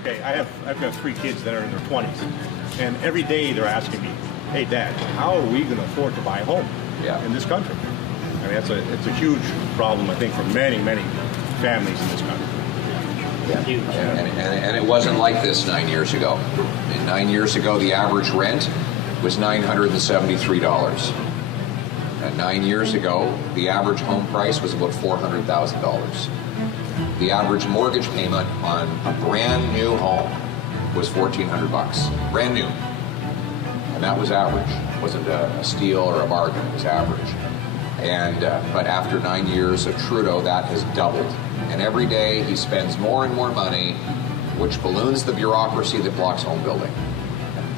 Okay, I've got 3 kids that are in their 20s, and every day they're asking me, "Hey, Dad, how are we going to afford to buy a home in this country?" I mean, it's a huge problem, I think, for many, many families in this country. Yeah. Huge. And it wasn't like this 9 years ago. 9 years ago, the average rent was $973. And 9 years ago, the average home price was about $400,000. The average mortgage payment on a brand new home was $1,400, brand new. And that was average. It wasn't a steal or a bargain, it was average. And but after 9 years of Trudeau, that has doubled. And every day he spends more and more money, which balloons the bureaucracy that blocks home building.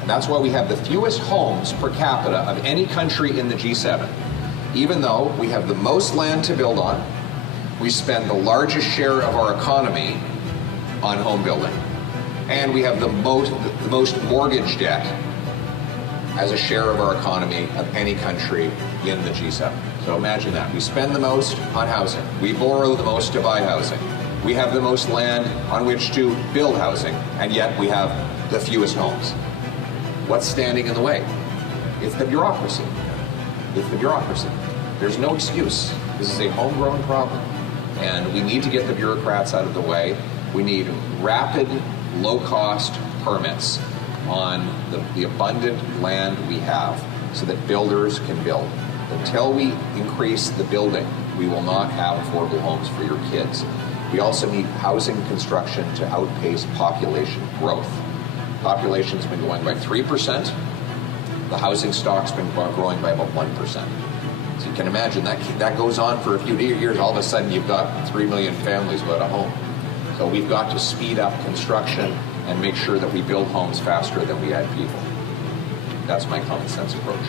And that's why we have the fewest homes per capita of any country in the G7. Even though we have the most land to build on, we spend the largest share of our economy on home building, and we have the most mortgage debt as a share of our economy of any country in the G7. So imagine that. We spend the most on housing. We borrow the most to buy housing. We have the most land on which to build housing, and yet we have the fewest homes. What's standing in the way? It's the bureaucracy. It's the bureaucracy. There's no excuse. This is a homegrown problem, and we need to get the bureaucrats out of the way. We need rapid, low-cost permits on the abundant land we have so that builders can build. Until we increase the building, we will not have affordable homes for your kids. We also need housing construction to outpace population growth. Population's been going by 3%. The housing stock's been growing by about 1%. So you can imagine that goes on for a few years. All of a sudden you've got 3 million families without a home. So we've got to speed up construction and make sure that we build homes faster than we add people. That's my common sense approach.